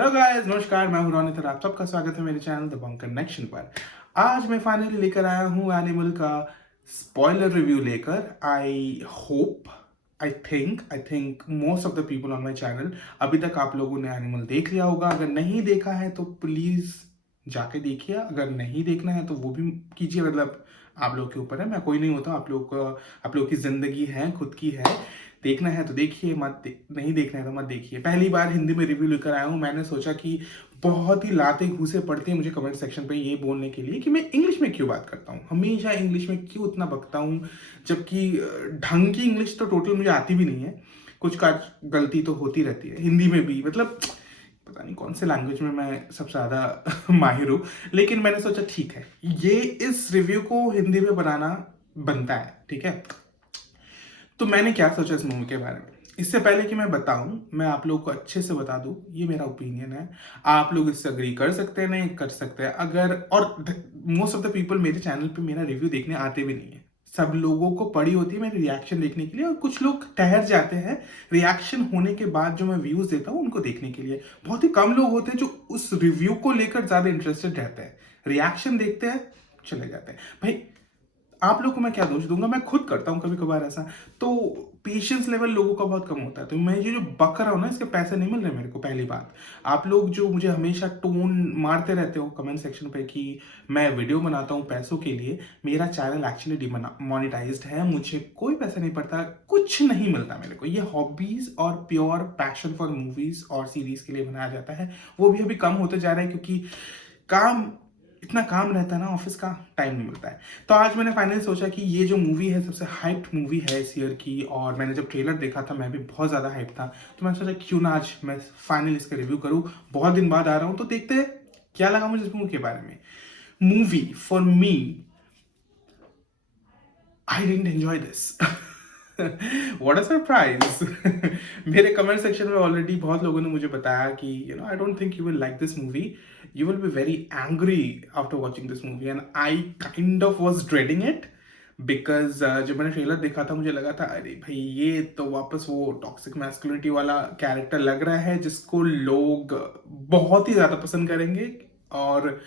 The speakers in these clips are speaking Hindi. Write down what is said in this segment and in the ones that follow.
हेलो गाइस, नमस्कार। मैं हूं रोनित और आप सबका स्वागत है मेरे चैनल द बंक कनेक्शन पर। आज मैं फाइनली लेकर आया हूं एनिमल का स्पॉइलर रिव्यू लेकर। I think most of the people on my channel, अभी तक आप लोगों ने एनिमल देख लिया होगा। अगर नहीं देखा है तो प्लीज जाके देखिए, अगर नहीं देखना है तो वो भी कीजिए। मतलब आप लोग के ऊपर है, मैं कोई नहीं होता। आप लोग की जिंदगी है, खुद की है। देखना है तो देखिए, नहीं देखना है तो मत देखिए। पहली बार हिंदी में रिव्यू लेकर आया हूँ। मैंने सोचा कि बहुत ही लाते घूसे पड़ते हैं मुझे कमेंट सेक्शन पे ये बोलने के लिए कि मैं इंग्लिश में क्यों बात करता हूँ, हमेशा इंग्लिश में क्यों इतना बकता हूँ, जबकि ढंग की इंग्लिश तो टोटल मुझे आती भी नहीं है। कुछ का गलती तो होती रहती है हिंदी में भी। मतलब पता नहीं कौन से लैंग्वेज में मैं सबसे ज़्यादा माहिर हूँ। लेकिन मैंने सोचा ठीक है, ये इस रिव्यू को हिंदी में बनाना बनता है, ठीक है। तो मैंने क्या सोचा इस मूवी के बारे में। इससे पहले कि मैं बताऊं, मैं आप लोगों को अच्छे से बता दूं, ये मेरा ओपिनियन है। आप लोग इससे अग्री कर सकते हैं, नहीं कर सकते हैं। अगर और मोस्ट ऑफ द पीपल मेरे चैनल पे मेरा रिव्यू देखने आते भी नहीं है। सब लोगों को पड़ी होती है मेरी रिएक्शन देखने के लिए, और कुछ लोग ठहर जाते हैं रिएक्शन होने के बाद जो मैं व्यूज देता हूँ उनको देखने के लिए। बहुत ही कम लोग होते हैं जो उस रिव्यू को लेकर ज्यादा इंटरेस्टेड रहते हैं। रिएक्शन देखते हैं, चले जाते हैं। भाई, आप लोग को मैं क्या दोष दूंगा, मैं खुद करता हूँ कभी कभार ऐसा। तो पेशेंस लेवल लोगों का बहुत कम होता है। तो मैं ये जो बक रहा हूँ ना, इसके पैसे नहीं मिल रहे मेरे को। पहली बात, आप लोग जो मुझे हमेशा टोन मारते रहते हो कमेंट सेक्शन पे कि मैं वीडियो बनाता हूँ पैसों के लिए, मेरा चैनल एक्चुअली डिमोनेटाइज्ड है। मुझे कोई पैसा नहीं पड़ता, कुछ नहीं मिलता मेरे को। ये हॉबीज और प्योर पैशन फॉर मूवीज और सीरीज के लिए बनाया जाता है। वो भी अभी कम होते जा रहा है क्योंकि काम इतना काम रहता है ना, ऑफिस का टाइम नहीं मिलता है। तो आज मैंने फाइनली सोचा कि ये जो मूवी है सबसे हाइप्ड मूवी है इस ईयर की, और मैंने जब ट्रेलर देखा था मैं भी बहुत ज़्यादा हाइप था। तो मैंने सोचा क्यों ना आज मैं फाइनली इसका रिव्यू करूँ। बहुत दिन बाद आ रहा हूँ, तो देखते हैं क्या लगा मुझे इस मूवी के बारे में। Movie for me, I didn't enjoy this. What a surprise. मेरे कमेंट सेक्शन में ऑलरेडी बहुत लोगों ने मुझे बताया कि I don't think you will like this movie, you will be very angry after watching this movie, and I kind of was dreading it. Because जब मैंने ट्रेलर देखा था मुझे लगा था अरे भाई ये तो वापस वो टॉक्सिक मैस्कुलिनिटी वाला कैरेक्टर लग रहा है जिसको लोग बहुत ही ज्यादा पसंद करेंगे, और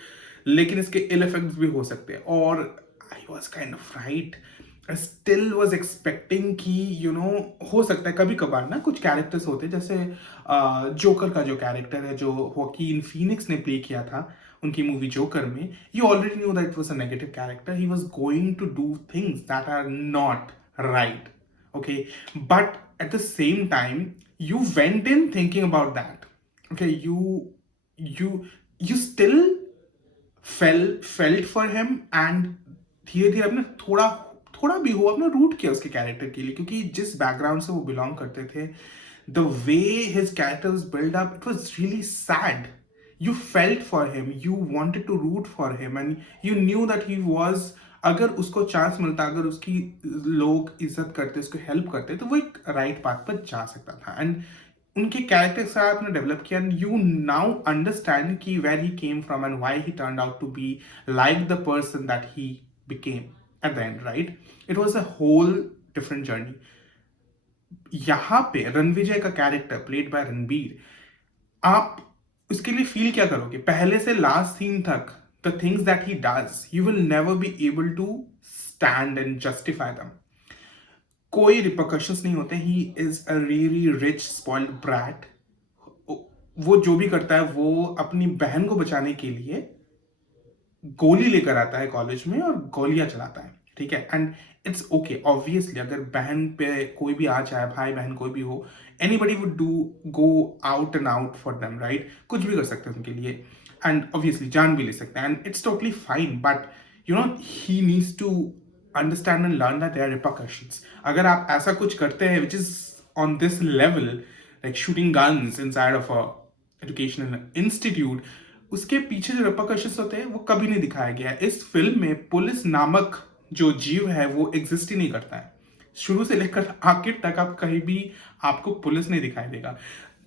लेकिन इसके इल इफेक्ट्स भी हो सकते हैं। और I was kind of right. I still was expecting कि हो सकता है कभी कभार ना कुछ कैरेक्टर्स होते हैं, जैसे जोकर का जो कैरेक्टर है जो होकीन फीनिक्स ने प्ले किया था उनकी मूवी जोकर में। You already knew that was a negative character, he was going to do things that are not right, okay. But at the same time you went in thinking about that, okay, you you still felt for him, and धीरे धीरे अपने थोड़ा थोड़ा भी हो अपना रूट किया उसके कैरेक्टर के लिए, क्योंकि जिस बैकग्राउंड से वो बिलोंग करते थे, the way his character was build up, it was really sad. You felt for him, you wanted to root for him, and you knew that he was, अगर उसको चांस मिलता, अगर उसकी लोग इज्जत करते, उसको हेल्प करते, तो वो एक राइट पाथ पर जा सकता था। एंड उनके कैरेक्टर के साथ आपने डेवलप किया, एंड यू नाउ अंडरस्टैंड कि where he came from and why he turned out to be like the person that he became at the end, right. It was a whole different journey. यहां पे रणविजय का कैरेक्टर प्लेड बाय रणबीर, आप उसके लिए फील क्या करोगे पहले से लास्ट सीन तक? The things that he does, you will never be able to stand and justify them. कोई रिपरकशंस नहीं होते। He is a really rich spoiled brat. वो जो भी करता है वो अपनी बहन को बचाने के लिए गोली लेकर आता है कॉलेज में और गोलियां चलाता है, ठीक है। एंड इट्स ओके, ऑब्वियसली अगर बहन पे कोई भी आ जाए, भाई बहन कोई भी हो, anybody would do go out and out for them, right. कुछ भी कर सकते हैं उनके लिए, एंड ऑब्वियसली जान भी ले सकते हैं, and it's totally fine. But he needs to understand and learn that there are repercussions. अगर आप ऐसा कुछ करते हैं which is on this level, like shooting guns inside of a educational institute, उसके पीछे जो रिपरकशंस होते हैं वो कभी नहीं दिखाया गया है। इस फिल्म में पुलिस नामक जो जीव है वो एग्जिस्ट ही नहीं करता है। शुरू से लेकर आखिर तक आप कहीं भी आपको पुलिस नहीं दिखाई देगा।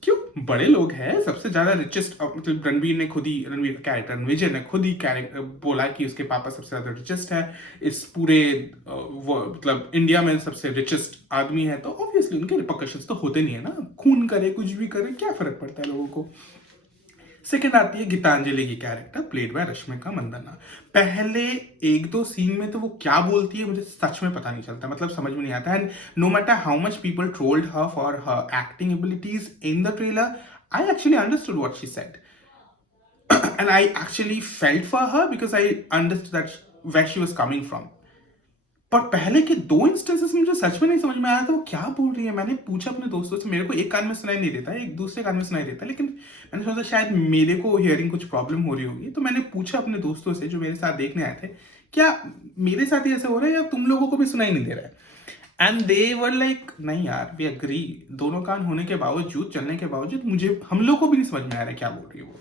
क्यों? बड़े लोग हैं, सबसे ज्यादा रिचेस्ट, मतलब रणबीर ने खुद ही, रणबीर का कैरेक्टर विजय ने खुद ही कैरेक्टर बोला कि उसके पापा सबसे ज्यादा रिचेस्ट है इस पूरे वो, मतलब इंडिया में सबसे रिचेस्ट आदमी है। तो ऑब्वियसली उनके रिपरकशंस तो होते नहीं है ना, खून करे कुछ भी करे क्या फर्क पड़ता है लोगों को। सेकंड आती है गीतांजलि की character played by Rashmika Mandanna. पहले एक दो सीन में तो वो क्या बोलती है मुझे सच में पता नहीं चलता, मतलब समझ में नहीं आता। And no matter how much people trolled her for her acting abilities in the trailer, I actually understood what she said and I actually felt for her because I understood that where she was coming from. पर पहले के दो इंस्टेंसेस मुझे सच में नहीं समझ में आया था वो क्या बोल रही है। मैंने पूछा अपने दोस्तों से, मेरे को एक कान में सुनाई नहीं देता है, एक दूसरे कान में सुनाई देता है, लेकिन मैंने सोचा शायद मेरे को हियरिंग कुछ प्रॉब्लम हो रही होगी, तो मैंने पूछा अपने दोस्तों से जो मेरे साथ देखने आए थे, क्या मेरे साथ ही ऐसा हो रहा है या तुम लोगों को भी सुनाई नहीं दे रहा है। एंड दे वर लाइक नहीं यार वी एग्री, दोनों कान होने के बावजूद, चलने के बावजूद मुझे हम लोग को भी नहीं समझ में आ रहा है क्या बोल रही है वो।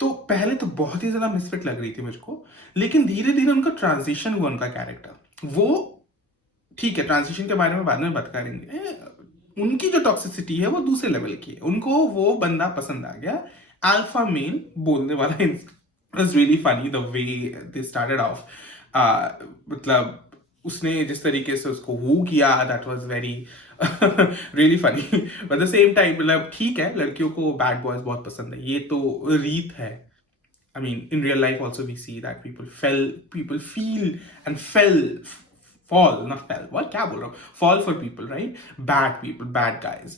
तो पहले तो बहुत ही ज्यादा मिसफिट लग रही थी मुझको, लेकिन धीरे धीरे उनका ट्रांजिशन हुआ, उनका कैरेक्टर वो ठीक है, ट्रांजिशन के बारे में बाद में बात करेंगे। उनकी जो टॉक्सिसिटी है वो दूसरे लेवल की है, उनको वो बंदा पसंद आ गया, अल्फा मेल बोलने वाला। It's really funny the way they started off, मतलब उसने जिस तरीके से उसको वो किया that was very really funny. But the same time मतलब ठीक है, लड़कियों को बैड बॉयज बहुत पसंद है, ये तो रीत है। I mean, in real life also we see that people feel and fall, not fell, what क्या बोल रहा हूँ, fall for people, right? Bad people, bad guys.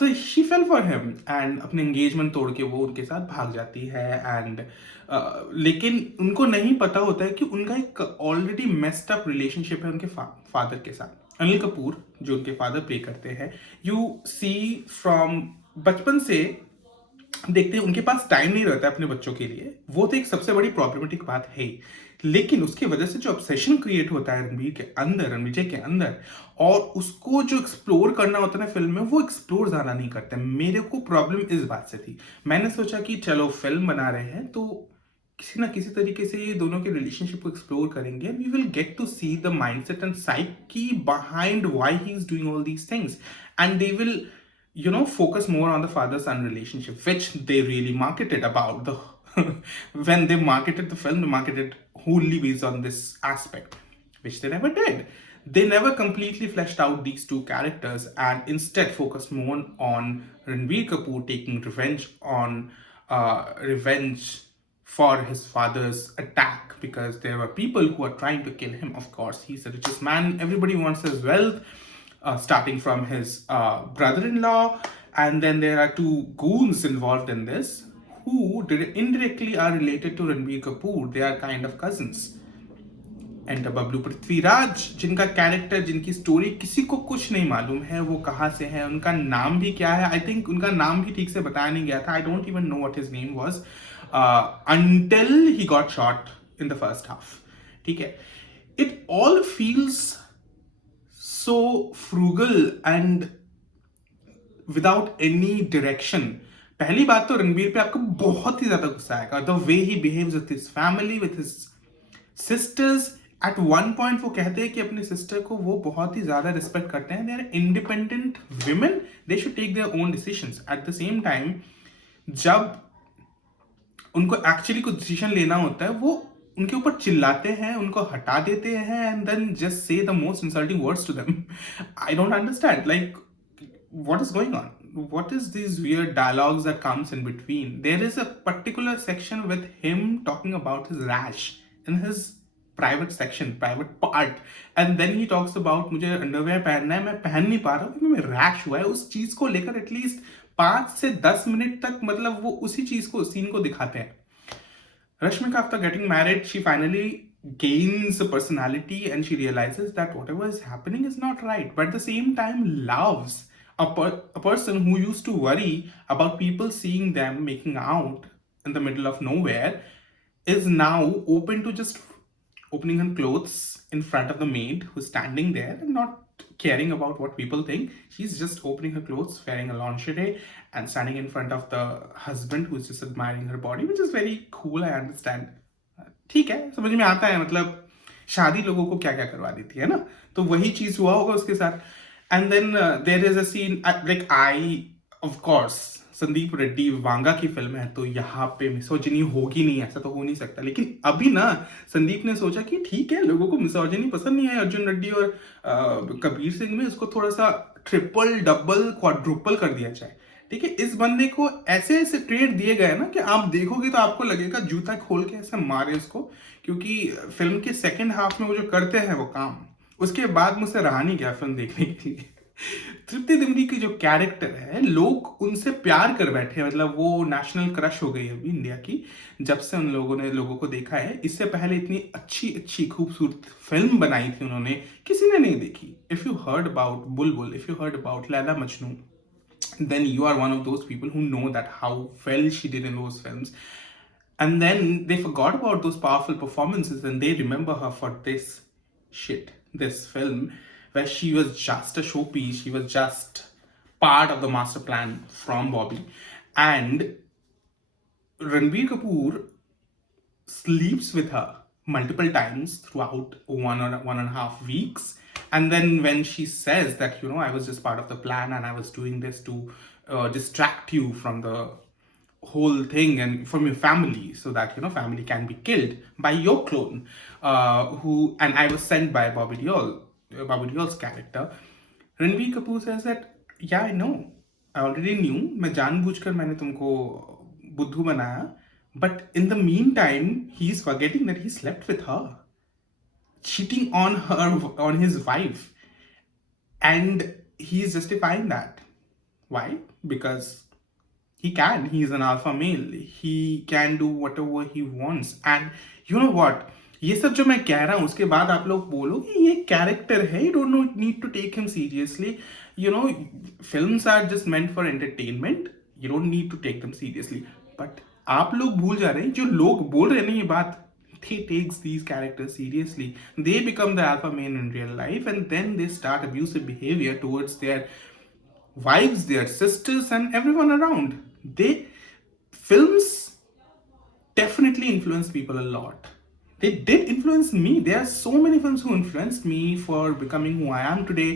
So she fell for him and अपने engagement तोड़ के वो उनके साथ भाग जाती है and लेकिन उनको नहीं पता होता है कि उनका एक ऑलरेडी मेस्ड अप रिलेशनशिप है उनके फादर के साथ। अनिल कपूर जो उनके फादर प्ले करते हैं, यू सी फ्रॉम बचपन से देखते हैं उनके पास टाइम नहीं रहता है अपने बच्चों के लिए, वो तो एक सबसे बड़ी प्रॉब्लमेटिक बात है। लेकिन उसकी वजह से जो ऑब्सेशन क्रिएट होता है रणवीर के अंदर, और उसको जो एक्सप्लोर करना होता है ना फिल्म में, वो एक्सप्लोर ज्यादा नहीं करते। मेरे को प्रॉब्लम इस बात से थी, मैंने सोचा कि चलो फिल्म बना रहे हैं तो किसी ना किसी तरीके से ये दोनों के रिलेशनशिप को एक्सप्लोर करेंगे, we will get to see the mindset and psyche behind why he is doing all these things, and they will focus more on the father-son relationship, which they really marketed about the when they marketed the film, they marketed wholly based on this aspect, which they never did. They never completely fleshed out these two characters and instead focused more on Ranbir Kapoor taking revenge for his father's attack, because there were people who are trying to kill him. Of course, he's the richest man, everybody wants his wealth. Starting from his brother-in-law, and then there are two goons involved in this who indirectly are related to Ranbir Kapoor. They are kind of cousins. And Bablu Prithviraj, जिनका कैरेक्टर, जिनकी स्टोरी किसी को कुछ नहीं मालूम है, वो कहाँ से है, उनका नाम भी क्या है, आई थिंक उनका नाम भी ठीक से बताया नहीं गया था, I don't even know what his name was until he got shot in the first half. ठीक है, it all feels so frugal and without any direction. पहली बात तो रणबीर पे आपको बहुत ही ज्यादा गुस्सा आएगा, the way he behaves with his family, with his sisters. At one point वो कहते हैं कि अपने सिस्टर को वो बहुत ही ज्यादा रिस्पेक्ट करते हैं, they are independent women, they should take their own decisions. At the same time जब उनको एक्चुअली कुछ डिसीजन लेना होता है, वो उनके ऊपर चिल्लाते हैं, उनको हटा देते हैं, and then just say the most insulting words to them. I don't understand, like what is going on? What is these weird dialogues that comes in between? There is a particular section with him talking about his rash in his private section, private part, and then he talks about मुझे अंडरवेयर पहनना है, मैं पहन नहीं पा रहा हूँ क्योंकि मैं रैश हुआ है। उस चीज को लेकर एटलीस्ट 5 से 10 मिनट तक मतलब वो उसी चीज को, सीन को दिखाते हैं। Rashmika, after getting married, she finally gains a personality and she realizes that whatever is happening is not right, but at the same time loves a person who used to worry about people seeing them making out in the middle of nowhere, is now open to just opening her clothes in front of the maid who's standing there and not caring about what people think. She's just opening her clothes, wearing a lingerie, and standing in front of the husband who's just admiring her body, which is very cool. I understand. ठीक है, समझ में आता है, मतलब शादी लोगों को क्या क्या करवा देती है ना, तो वही चीज हुआ होगा उसके साथ। And then there is a scene, like I of course Sandeep Reddy Vanga की फिल्म है, तो यहाँ पे मिसोजिनी होगी नहीं, ऐसा तो हो नहीं सकता। लेकिन अभी ना संदीप ने सोचा कि ठीक है, लोगों को मिसोजिनी पसंद नहीं है अर्जुन रेड्डी और कबीर सिंह में, उसको थोड़ा सा ट्रिपल डबल क्वाड्रुपल कर दिया जाए। ठीक है, इस बंदे को ऐसे ऐसे ट्रेड दिए गए ना कि आप देखोगे तो आपको लगेगा जूता खोल के ऐसे मारे इसको, क्योंकि फिल्म के सेकंड हाफ में वो जो करते हैं वो काम, उसके बाद मुझसे रहा नहीं गया फिल्म देखने के लिए। तृप्ति डिमरी की जो कैरेक्टर है, लोग उनसे प्यार कर बैठे हैं, मतलब वो नेशनल क्रश हो गई अभी इंडिया की, जब से उन लोगों ने लोगों को देखा है। इससे पहले इतनी अच्छी अच्छी खूबसूरत फिल्म बनाई थी उन्होंने, किसी ने नहीं देखी। If you heard about Bulbul, if you heard about Laila Majnu, then you are one of those people who know that how well she did in those films. And then they forgot about those powerful performances and they remember her for this shit, this film, where she was just a showpiece, she was just part of the master plan from Bobby. And Ranbir Kapoor sleeps with her multiple times throughout 1.5 weeks. And then when she says that, I was just part of the plan and I was doing this to distract you from the whole thing and from your family, so that family can be killed by your clone, who and I was sent by Bobby Deol's character. Ranbir Kapoor says that, yeah, I know, I already knew, मैं जानबूझकर मैंने तुमको बुद्धू बनाया, but in the meantime he's forgetting that he slept with her, cheating on on his wife, and he's justifying that. Why? Because he's an alpha male, he can do whatever he wants. And you know what, ये सब जो मैं कह रहा हूँ उसके बाद आप लोग बोलो कि ये कैरेक्टर है, you don't need to take him seriously. Films are just meant for entertainment, you don't need to take them seriously. But आप लोग भूल जा रहे हैं, जो लोग बोल रहे हैं ना ये बात, they takes these characters seriously. They become the alpha male in real life, and then they start abusive behavior towards their wives, their sisters, and everyone around. Films definitely influence people a lot. They did influence me. There are so many films who influenced me for becoming who I am today,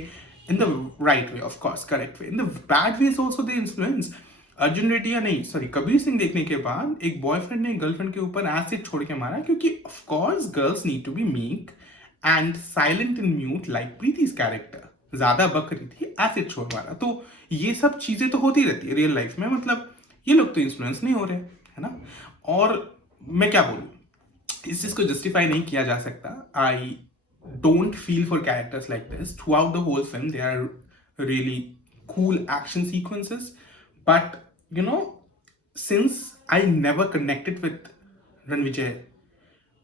in the right way, of course, correct way. In the bad ways also they influence. Arjun Reddy नहीं सॉरी कबीर सिंह देखने के बाद एक बॉयफ्रेंड ने गर्लफ्रेंड के ऊपर एसिड छोड़ के मारा, क्योंकि of course girls need to be meek and silent and mute like Preeti's character, ज्यादा बक रही थी, एसिड छोड़ मारा। तो ये सब चीजें तो होती रहती है रियल लाइफ में, मतलब ये लोग तो इन्फ्लुएंस नहीं हो रहे, है ना। और मैं क्या बोलूं, इस चीज को जस्टिफाई नहीं किया जा सकता। I don't feel for characters like this throughout the whole film. दे आर रियली cool action sequences, but since I never connected with Ranvijay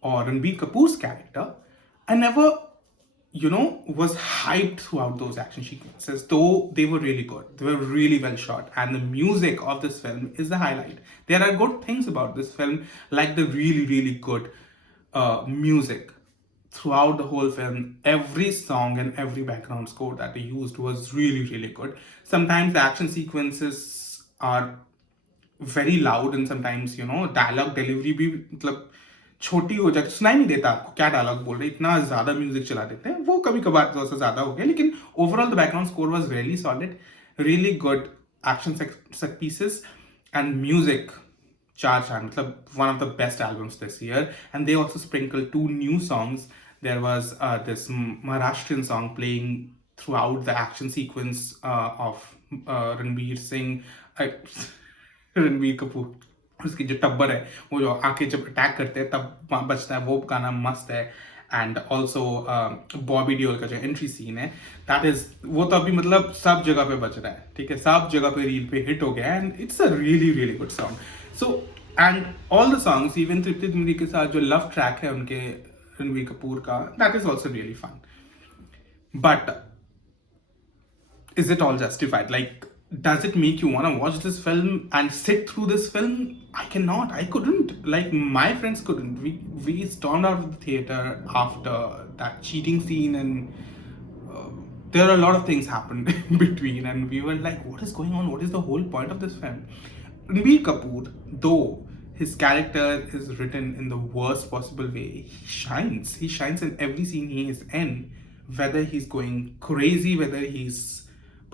or Ranbir Kapoor's character, I never was hyped throughout those action sequences, though they were really good. They were really well shot, and the music of this film is the highlight. There are good things about this film, like the really, really good music throughout the whole film. Every song and every background score that they used was really, really good. Sometimes the action sequences are very loud, and sometimes dialogue delivery भी मतलब छोटी हो जाती, सुनाई नहीं देता आपको क्या डायलॉग बोल रहे, इतना ज्यादा म्यूजिक चला देते हैं, वो कभी कभार थोड़ा सा ज्यादा हो गया। लेकिन overall the background score was really solid, really good action set pieces and music चार चार, मतलब one of the best albums this year. And they also sprinkled 2 new songs. There was this Maharashtrian song playing throughout the action sequence of Ranveer Singh, Ranbir Kapoor, उसकी जो टब्बर है वो जो आके जब अटैक करते हैं तब बजता है, वो गाना मस्त है। एंड ऑल्सो बॉबी डियोल का जो एंट्री सीन है, दैट इज, वो तो अभी मतलब सब जगह पे बज रहा है, ठीक है, सब जगह पे रील पे हिट हो गया है, and it's a really really good song. So and all the songs, even Tripti Dimri के साथ जो लव ट्रैक है उनके रणबीर कपूर का, that is also really fun. But is it all justified? Like, does it make you want to watch this film and sit through this film? I cannot. I couldn't. Like, my friends couldn't. We stormed out of the theater after that cheating scene, and there are a lot of things happened in between, and we were like, what is going on? What is the whole point of this film? Ranbir Kapoor, though his character is written in the worst possible way, he shines. He shines in every scene he is in, whether he's going crazy, whether he's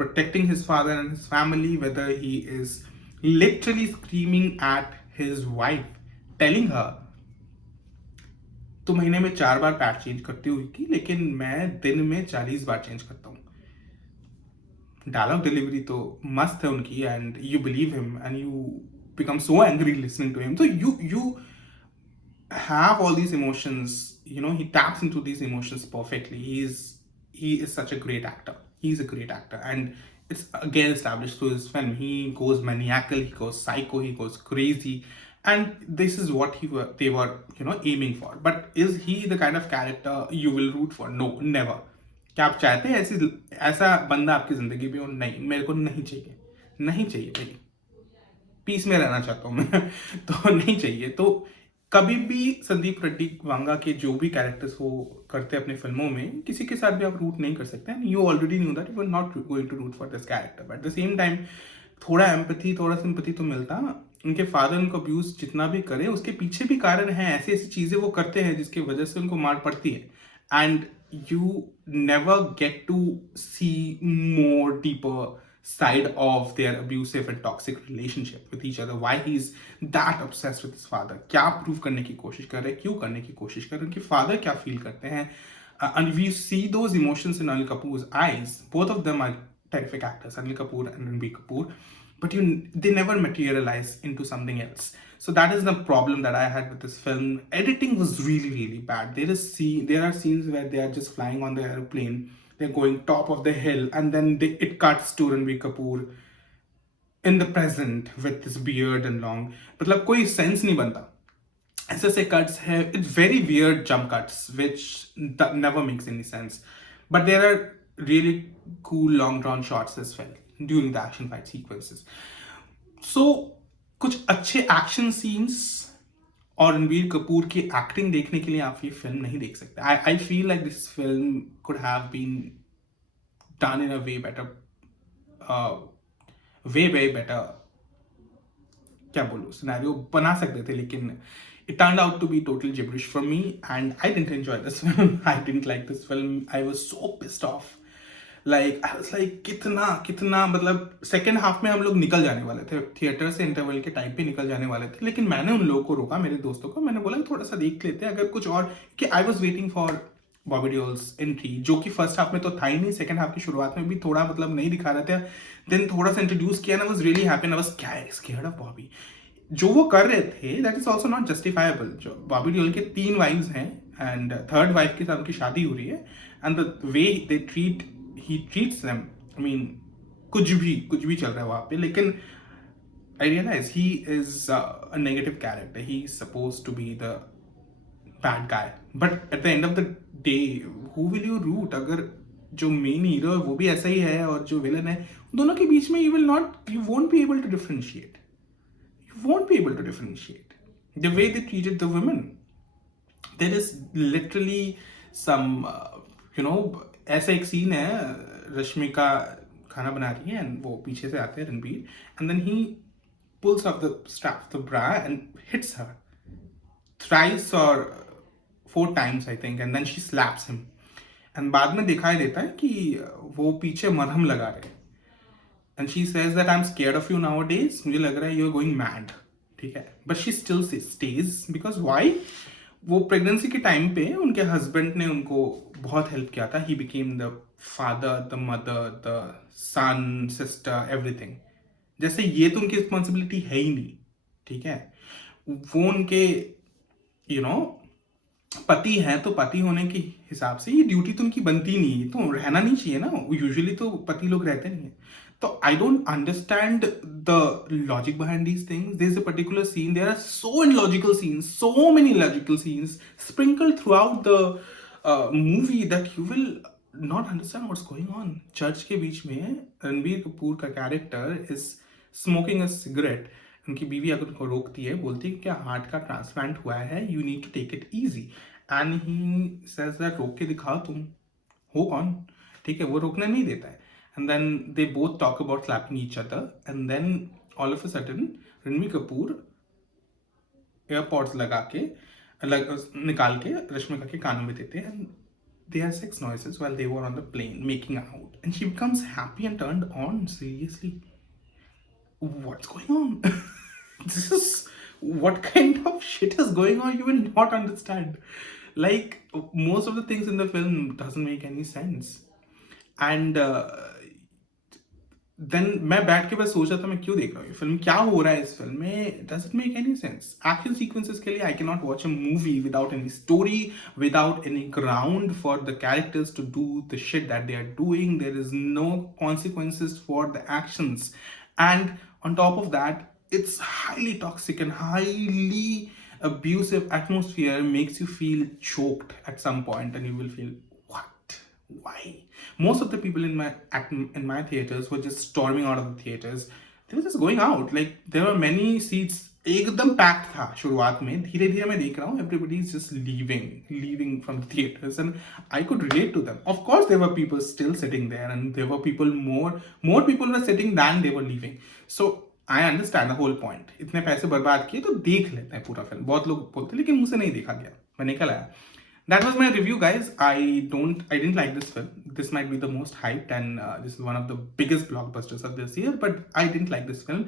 protecting his father and his family, whether he is literally screaming at his wife, telling her, तो महीने में 4 बार पैड चेंज करती हुई की, लेकिन मैं दिन में 40 बार चेंज करता हूँ। डायलॉग डिलीवरी तो मस्त है उनकी, and you believe him and you become so angry listening to him. So you have all these emotions, he taps into these emotions perfectly. He is such a great actor. He's a great actor, and it's again established through his film. He goes maniacal, he goes psycho, he goes crazy, and this is what they were aiming for. But is he the kind of character you will root for? No, never. क्या आप चाहते हैं ऐसा बंदा आपकी जिंदगी में हो? नहीं, मेरे को नहीं चाहिए, नहीं चाहिए भाई. पीस में रहना चाहता हूँ मैं. तो नहीं चाहिए. तो कभी भी संदीप रेड्डी वांगा के जो भी कैरेक्टर्स वो करते हैं अपनी फिल्मों में, किसी के साथ भी आप रूट नहीं कर सकते. And you already knew that you are not going to root for this character. But at the same time थोड़ा एम्पैथी, थोड़ा सिंपैथी तो मिलता. उनके फादर उनको अब्यूज जितना भी करे, उसके पीछे भी कारण है. ऐसी ऐसी चीजें वो करते हैं जिसकी वजह से उनको मार पड़ती है. And you never get to see more deeper side of their abusive and toxic relationship with each other. Why he's that obsessed with his father? क्या prove करने की कोशिश कर रहे हैं, क्यों करने की कोशिश कर रहे हैं, उनके father क्या feel करते हैं. And we see those emotions in Anil Kapoor's eyes. Both of them are terrific actors, Anil Kapoor and Ranbir Kapoor, but they never materialize into something else. So that is the problem that I had with this film. Editing was really, really bad. There are scenes where they are just flying on the airplane, they're going top of the hill, and then it cuts to Ranbir Kapoor in the present with this beard and long. मतलब कोई sense नहीं बनता. ऐसे ऐसे cuts है. It's very weird jump cuts, which never makes any sense. But there are really cool long drawn shots as well during the action fight sequences. So कुछ अच्छे एक्शन सीन्स और रणबीर कपूर की एक्टिंग देखने के लिए आप ये फिल्म नहीं देख सकते. I feel like this film could have been done in a way better, क्या बोलूं, सिनेरियो बना सकते थे. लेकिन it turned out to be total gibberish for me, and I didn't enjoy this film. I didn't like this film. I was so pissed off. I was like, कितना मतलब सेकेंड हाफ में हम लोग निकल जाने वाले थे थिएटर से, इंटरवल के टाइम पे निकल जाने वाले थे. लेकिन मैंने उन लोगों को रोका, मेरे दोस्तों को. मैंने बोला थोड़ा सा देख लेते हैं अगर कुछ और, कि I was waiting for Bobby Deols entry, जो कि फर्स्ट हाफ में तो था ही नहीं. सेकंड हाफ की शुरुआत में भी थोड़ा मतलब नहीं दिखा रहे थे. देन थोड़ा सा इंट्रोड्यूस किया, I was really happy. I was scared of Bobby. जो वो कर रहे थे that is also not justifiable. जो बॉबी देओल के 3 वाइफ्स हैं एंड थर्ड वाइफ के साथ उनकी शादी हो रही है, and the way he treats them, I mean, कुछ भी चल रहा है वहाँ पे. लेकिन I realize he is a negative character. He is supposed to be the bad guy. But at the end of the day, who will you root? अगर जो मेन हीरो है वो भी ऐसा ही है और जो विलन है, दोनों के बीच में you won't be able to differentiate. You won't be able to differentiate. The way they treated the women. There is literally some, ऐसा एक सीन है, रश्मिका खाना बना रही है एंड वो पीछे से आते हैं Ranbir, and then he pulls off the strap the bra and hits her thrice और 4 times I think, and then she slaps him. And बाद में दिखाई देता है कि वो पीछे मरहम लगा रहे हैं. And she says that I am scared of you nowadays, मुझे लग रहा है यू आर गोइंग मैड. ठीक है, but she still stays because why, वो प्रेगनेंसी के टाइम पे उनके हस्बैंड ने उनको बहुत हेल्प किया था. He became the father, the mother, the son, sister, everything. जैसे ये तो उनकी रिस्पॉन्सिबिलिटी है ही नहीं. ठीक है, वो उनके पति हैं, तो पति होने के हिसाब से ये ड्यूटी तो उनकी बनती नहीं है. तो रहना नहीं चाहिए ना, यूजुअली तो पति लोग रहते नहीं है. So I don't understand the logic behind these things. There's a particular scene. There are so illogical scenes, so many illogical scenes sprinkled throughout the movie that you will not understand what's going on. Church के बीच में रणबीर कपूर का character is smoking a cigarette. उनकी बीवी अगर उनको रोकती है, बोलती है कि क्या हार्ट का ट्रांसप्लांट हुआ है, you need to take it easy. And he says that रोक के दिखाओ, तुम हो कौन. ठीक है, वो रोकने नहीं देता है. And then they both talk about slapping each other, and then all of a sudden Ranbir Kapoor AirPods लगा के निकाल के रश्मिका के कानों में देते हैं, and they have sex noises while they were on the plane making out, and she becomes happy and turned on. Seriously, what's going on? This is, what kind of shit is going on? You will not understand. Like, most of the things in the film doesn't make any sense. And then मैं बैठ के बस सोचा था मैं क्यों देख रहा हूँ ये फिल्म, क्या हो रहा है इस फिल्म में, does it make any sense. Action sequences के लिए I can not watch a movie without any story, without any ground for the characters to do the shit that they are doing, there is no consequences for the actions, and on top of that, it's highly toxic and highly abusive atmosphere, makes you feel choked at some point, and you will feel, what, why? Most of the people in my theaters were just storming out of the theaters. They were just going out, like there were many seats एकदम पैक्ड था शुरुआत में, धीरे धीरे मैं देख रहा हूँ everybody is just leaving from the theaters, and I could relate to them. Of course there were people still sitting there, and there were people, more people were sitting than they were leaving. So I understand the whole point. इतने पैसे बर्बाद किए तो देख लेते हैं पूरा फिल्म, बहुत लोग बोलते हैं, लेकिन मुझसे नहीं देखा गया, मैं निकल आया. That was my review, guys. I didn't like this film. This might be the most hyped, and this is one of the biggest blockbusters of this year, but I didn't like this film.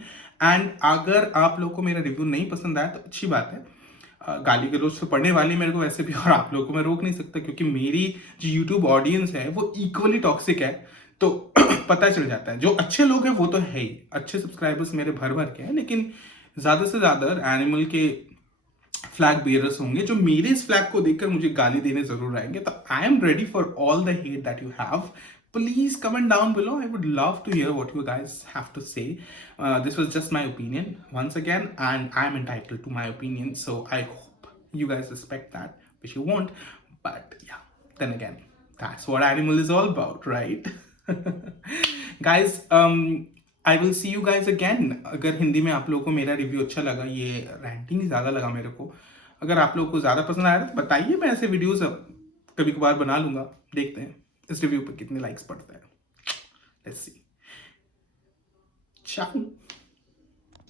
And अगर आप लोगों को मेरा रिव्यू नहीं पसंद आया तो अच्छी बात है. गाली गलौज तो पढ़ने वाली मेरे को वैसे भी, और आप लोगों को मैं रोक नहीं सकता, क्योंकि मेरी जो यूट्यूब ऑडियंस है वो इक्वली टॉक्सिक है. तो पता चल जाता है, जो अच्छे लोग हैं वो तो है ही, अच्छे सब्सक्राइबर्स मेरे भर भर के हैं, लेकिन ज़्यादा से ज़्यादा एनिमल के फ्लैग बेयरर्स होंगे जो मेरे इस फ्लैग को देखकर मुझे गाली देने जरूर आएंगे. तो I am ready for all the hate that you have. Please comment down below. I would love to hear what you guys have to say. This was just my opinion once again, and I'm entitled to my opinion, so I hope you guys respect that, which you won't. But yeah, then again, that's what Animal is all about, right? Guys, I will see you guys again. अगर हिंदी में आप लोगों को मेरा रिव्यू अच्छा लगा, ये रैंटिंग ज़्यादा लगा मेरे को, अगर आप लोगों को ज़्यादा पसंद आया तो बताइए, मैं ऐसे वीडियोस कभी कभार बना लूँगा. देखते हैं इस रिव्यू पर कितने लाइक्स पड़ते हैं. Let's see. चाओ.